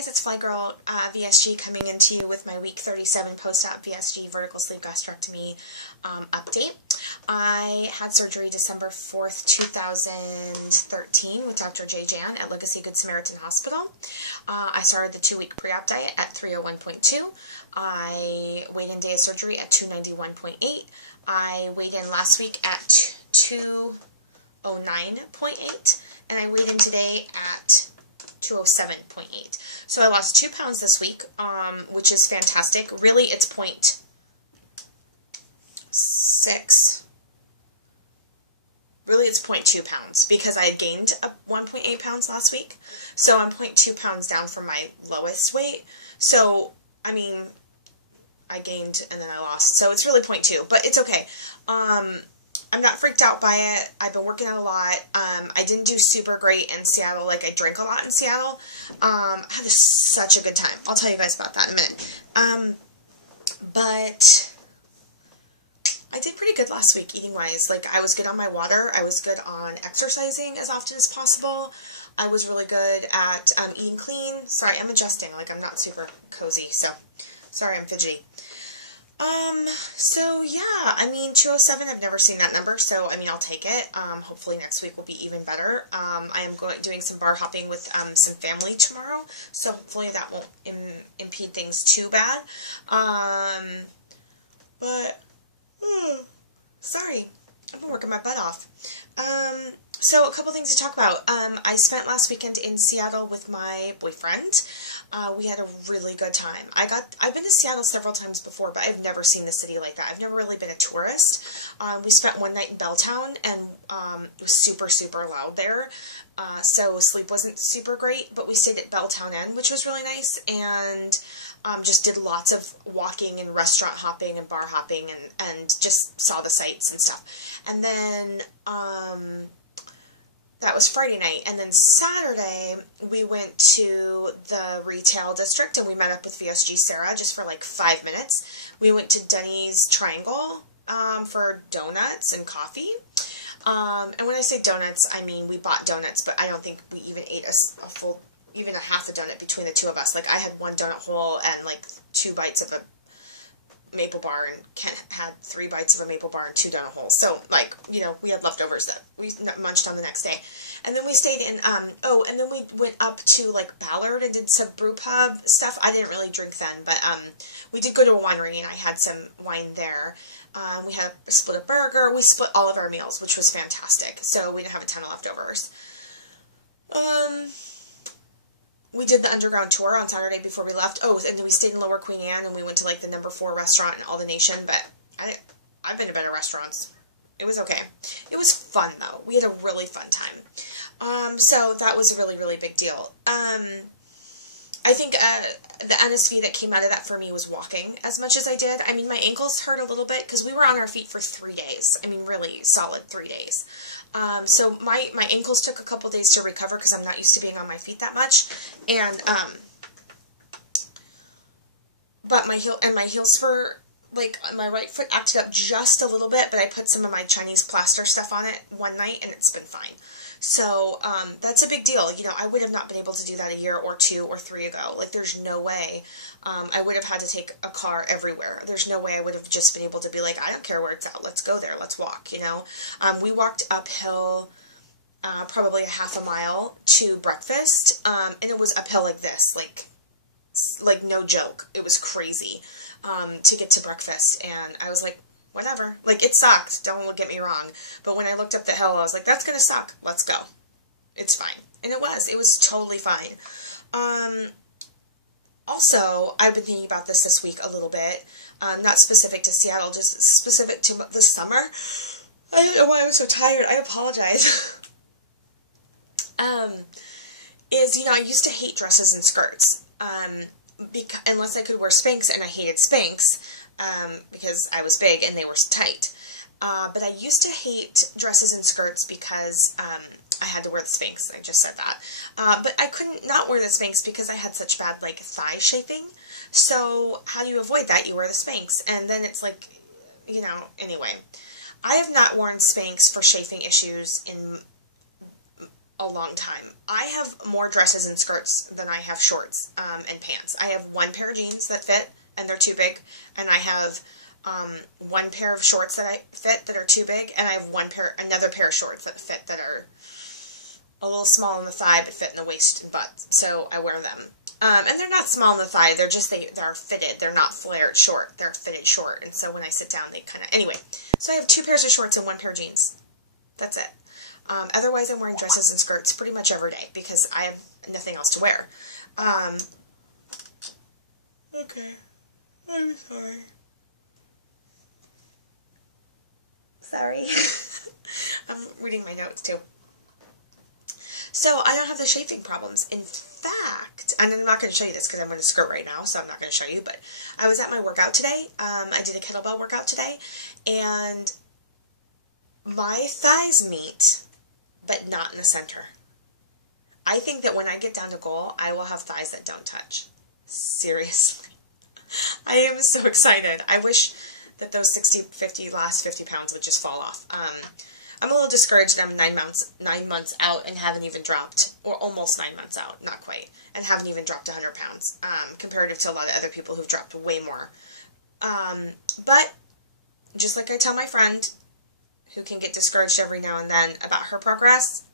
guys, it's Fly Girl VSG coming into you with my week 37 post-op VSG vertical sleeve gastrectomy update. I had surgery December 4th, 2013 with Dr. J. Jan at Legacy Good Samaritan Hospital. I started the 2-week pre-op diet at 301.2. I weighed in day of surgery at 291.8. I weighed in last week at 209.8. And I weighed in today at 207.8. So I lost 2 pounds this week, which is fantastic. Really, it's 0.6. Really, it's 0.2 pounds because I had gained 1.8 pounds last week. So I'm 0.2 pounds down from my lowest weight. So, I mean, I gained and then I lost. So it's really 0.2, but it's okay. I'm not freaked out by it. I've been working out a lot. I didn't do super great in Seattle. Like, I drank a lot in Seattle. I had such a good time. I'll tell you guys about that in a minute. But I did pretty good last week eating-wise. Like, I was good on my water. I was good on exercising as often as possible. I was really good at eating clean. Sorry, I'm adjusting. Like, I'm not super cozy, so sorry I'm fidgety. So yeah, I mean, 207, I've never seen that number, so, I mean, I'll take it. Hopefully next week will be even better. I am doing some bar hopping with, some family tomorrow, so hopefully that won't impede things too bad. Sorry, I've been working my butt off. So a couple things to talk about. I spent last weekend in Seattle with my boyfriend. We had a really good time. I've been to Seattle several times before, but I've never seen the city like that. I've never really been a tourist. We spent one night in Belltown, and it was super, super loud there. So sleep wasn't super great, but we stayed at Belltown Inn, which was really nice, and just did lots of walking and restaurant hopping and bar hopping and just saw the sights and stuff. And then that was Friday night, and then Saturday we went to the retail district and we met up with VSG Sarah just for like 5 minutes. We went to Denny's Triangle for donuts and coffee. And when I say donuts, I mean we bought donuts, but I don't think we even ate a full, even a half a donut between the two of us. Like, I had 1 donut hole and like 2 bites of a maple bar, and Kent had 3 bites of a maple bar and 2 donut holes. So, like, you know, we had leftovers that we munched on the next day. And then we stayed in, and then we went up to, like, Ballard and did some brew pub stuff. I didn't really drink then, but, we did go to a winery, and I had some wine there. We had split a burger. We split all of our meals, which was fantastic. So we didn't have a ton of leftovers. We did the underground tour on Saturday before we left. Oh, and then we stayed in Lower Queen Anne, and we went to, like, the No. 4 restaurant in all the nation, but I've been to better restaurants. It was okay. It was fun, though. We had a really fun time. So that was a really, really big deal. I think the NSV that came out of that for me was walking as much as I did. I mean, my ankles hurt a little bit because we were on our feet for 3 days. I mean, really solid 3 days. So my ankles took a couple days to recover because I'm not used to being on my feet that much. And, but my heels were, like, my right foot acted up just a little bit, but I put some of my Chinese plaster stuff on it one night and it's been fine. So, that's a big deal. You know, I would have not been able to do that a year or 2 or 3 ago. Like, there's no way. I would have had to take a car everywhere. There's no way I would have just been able to be like, I don't care where it's at. Let's go there. Let's walk, you know. We walked uphill probably a half a mile to breakfast, and it was uphill like this, like no joke. It was crazy to get to breakfast, and I was like, whatever. Like, it sucked. Don't get me wrong. But when I looked up the hill, I was like, that's going to suck. Let's go. It's fine. And it was. It was totally fine. Also, I've been thinking about this week a little bit. Not specific to Seattle, just specific to the summer. I don't know why I was so tired. I apologize. You know, I used to hate dresses and skirts. Unless I could wear Spanx, and I hated Spanx. Because I was big and they were tight. But I used to hate dresses and skirts because I had to wear the Spanx. I just said that. But I couldn't not wear the Spanx because I had such bad, like, thigh shaping. So how do you avoid that? You wear the Spanx. And then it's like, you know, anyway. I have not worn Spanx for chafing issues in a long time. I have more dresses and skirts than I have shorts and pants. I have one pair of jeans that fit, and they're too big, and I have one pair of shorts that I fit that are too big, and I have another pair of shorts that fit that are a little small in the thigh but fit in the waist and butt, so I wear them. And they're not small in the thigh, they're fitted, they're not flared short, they're fitted short, and so when I sit down they kind of, anyway. So I have 2 pairs of shorts and 1 pair of jeans. That's it. Otherwise I'm wearing dresses and skirts pretty much every day because I have nothing else to wear. Okay, I'm sorry. Sorry. I'm reading my notes too. So I don't have the chafing problems. In fact, and I'm not going to show you this because I'm in a skirt right now, so I'm not going to show you, but I was at my workout today. I did a kettlebell workout today, and my thighs meet, but not in the center. I think that when I get down to goal, I will have thighs that don't touch. Seriously. I am so excited. I wish that those last 50 pounds would just fall off. I'm a little discouraged that I'm 9 months out and haven't even dropped, or almost 9 months out, not quite, and haven't even dropped 100 pounds, comparative to a lot of other people who've dropped way more. But, just like I tell my friend, who can get discouraged every now and then about her progress,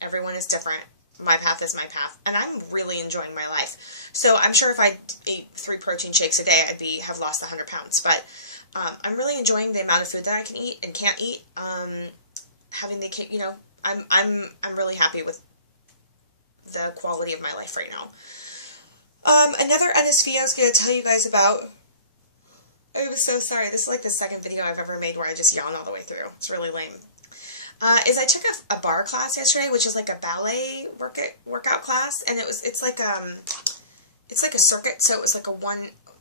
everyone is different. My path is my path, and I'm really enjoying my life. So I'm sure if I ate 3 protein shakes a day, I'd have lost 100 pounds, but I'm really enjoying the amount of food that I can eat and can't eat. Having the, you know, I'm really happy with the quality of my life right now. Another NSV I was going to tell you guys about. I'm so sorry. This is like the second video I've ever made where I just yawn all the way through. It's really lame. Is I took a bar class yesterday, which is like a ballet workout class, and it's like a circuit. So it was like a 1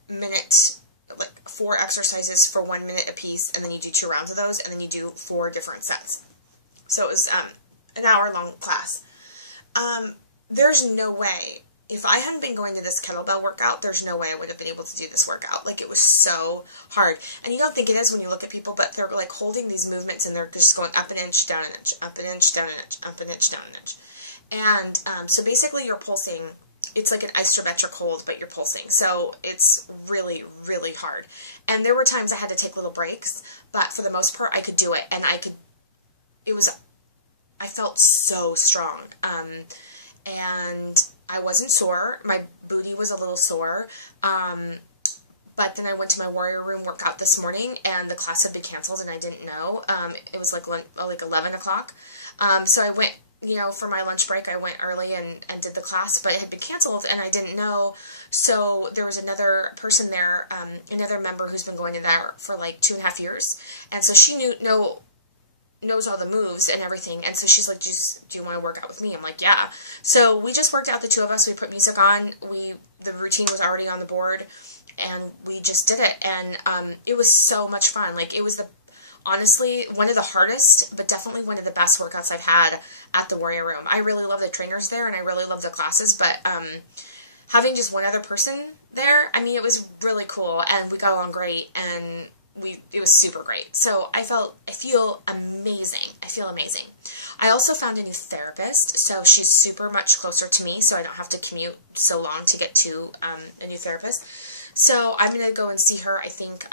minute, like 4 exercises for 1 minute a piece, and then you do 2 rounds of those, and then you do 4 different sets. So it was an hour-long class. There's no way, if I hadn't been going to this kettlebell workout, there's no way I would have been able to do this workout. Like, it was so hard. And you don't think it is when you look at people, but they're like holding these movements, and they're just going up an inch, down an inch, up an inch, down an inch, up an inch, down an inch. And so basically you're pulsing. It's like an isometric hold, but you're pulsing. So it's really, really hard. And there were times I had to take little breaks, but for the most part, I could do it. And I felt so strong. And I wasn't sore. My booty was a little sore. But then I went to my Warrior Room workout this morning, and the class had been canceled, and I didn't know. It was like 11 o'clock. So I went, you know, for my lunch break, I went early and did the class, but it had been canceled, and I didn't know. So there was another person there, another member who's been going to there for like 2.5 years, and so she knows all the moves and everything, and so she's like, do you want to work out with me? I'm like, yeah. So we just worked out, the 2 of us. We put music on. The routine was already on the board, and we just did it, and it was so much fun. Like, it was honestly one of the hardest, but definitely one of the best workouts I've had at the Warrior Room. I really love the trainers there, and I really love the classes, but having just one other person there, I mean, it was really cool, and we got along great, and it was super great. So I feel amazing. I feel amazing. I also found a new therapist, so she's super much closer to me, so I don't have to commute so long to get to a new therapist. So I'm going to go and see her, I think,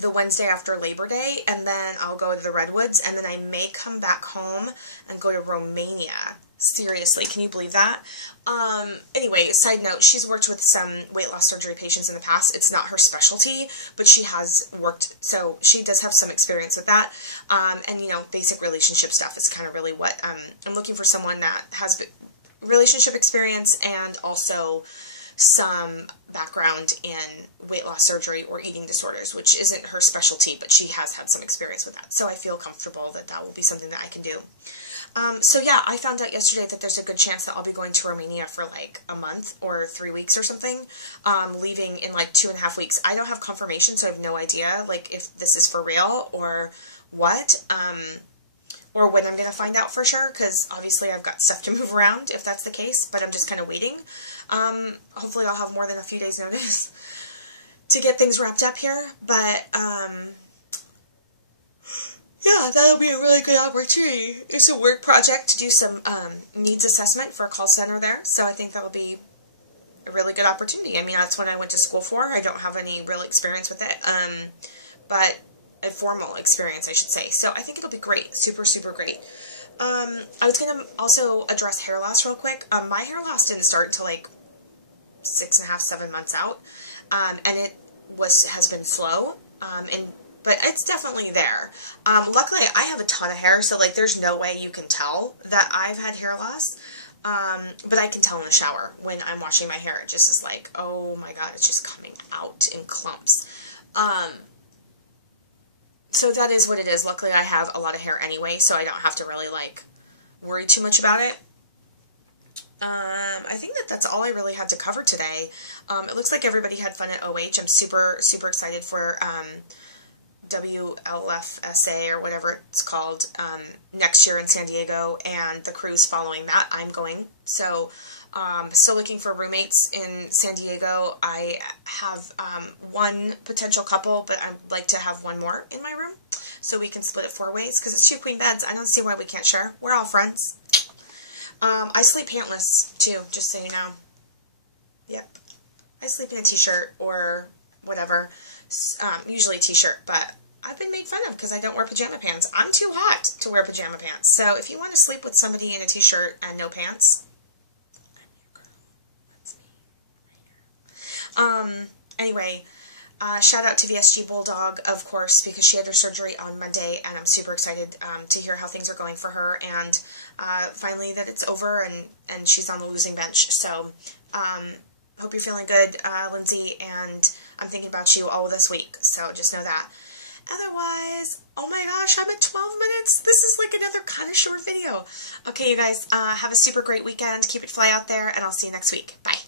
the Wednesday after Labor Day, and then I'll go to the Redwoods, and then I may come back home and go to Romania. Seriously, can you believe that? Anyway, side note, she's worked with some weight loss surgery patients in the past. It's not her specialty, but she has worked, so she does have some experience with that. And, you know, basic relationship stuff is kind of really what I'm looking for, someone that has relationship experience and also some background in weight loss surgery or eating disorders, which isn't her specialty, but she has had some experience with that. So I feel comfortable that that will be something that I can do. So yeah, I found out yesterday that there's a good chance that I'll be going to Romania for like a month or 3 weeks or something, leaving in like 2.5 weeks. I don't have confirmation, so I have no idea like if this is for real or what, or when I'm going to find out for sure, because obviously I've got stuff to move around if that's the case, but I'm just kind of waiting. Hopefully I'll have more than a few days notice to get things wrapped up here, but, yeah, that'll be a really good opportunity. It's a work project to do some needs assessment for a call center there, so I think that'll be a really good opportunity. I mean, that's what I went to school for. I don't have any real experience with it, but a formal experience, I should say. So I think it'll be great. Super, super great. I was going to also address hair loss real quick. My hair loss didn't start until like 6.5, 7 months out, and it has been slow, but it's definitely there. Luckily, I have a ton of hair, so like there's no way you can tell that I've had hair loss. But I can tell in the shower when I'm washing my hair. It just is like, oh my god, it's just coming out in clumps. So that is what it is. Luckily, I have a lot of hair anyway, so I don't have to really like worry too much about it. I think that's all I really had to cover today. It looks like everybody had fun at OH. I'm super, super excited for WLFSA or whatever it's called next year in San Diego, and the cruise following that. I'm going. So still looking for roommates in San Diego. I have one potential couple, but I'd like to have one more in my room so we can split it 4 ways because it's 2 queen beds. I don't see why we can't share. We're all friends. I sleep pantless too, just so you know. Yep. I sleep in a t-shirt or whatever, usually a t-shirt, but I've been made fun of because I don't wear pajama pants. I'm too hot to wear pajama pants. So if you want to sleep with somebody in a t-shirt and no pants, I'm your girl. That's me. Anyway, shout out to VSG Bulldog, of course, because she had her surgery on Monday, and I'm super excited to hear how things are going for her, and finally that it's over and she's on the losing bench. So hope you're feeling good, Lindsay, and I'm thinking about you all this week, so just know that. Otherwise, oh my gosh, I'm at 12 minutes. This is like another kind of short video. Okay, you guys, have a super great weekend. Keep it fly out there, and I'll see you next week. Bye.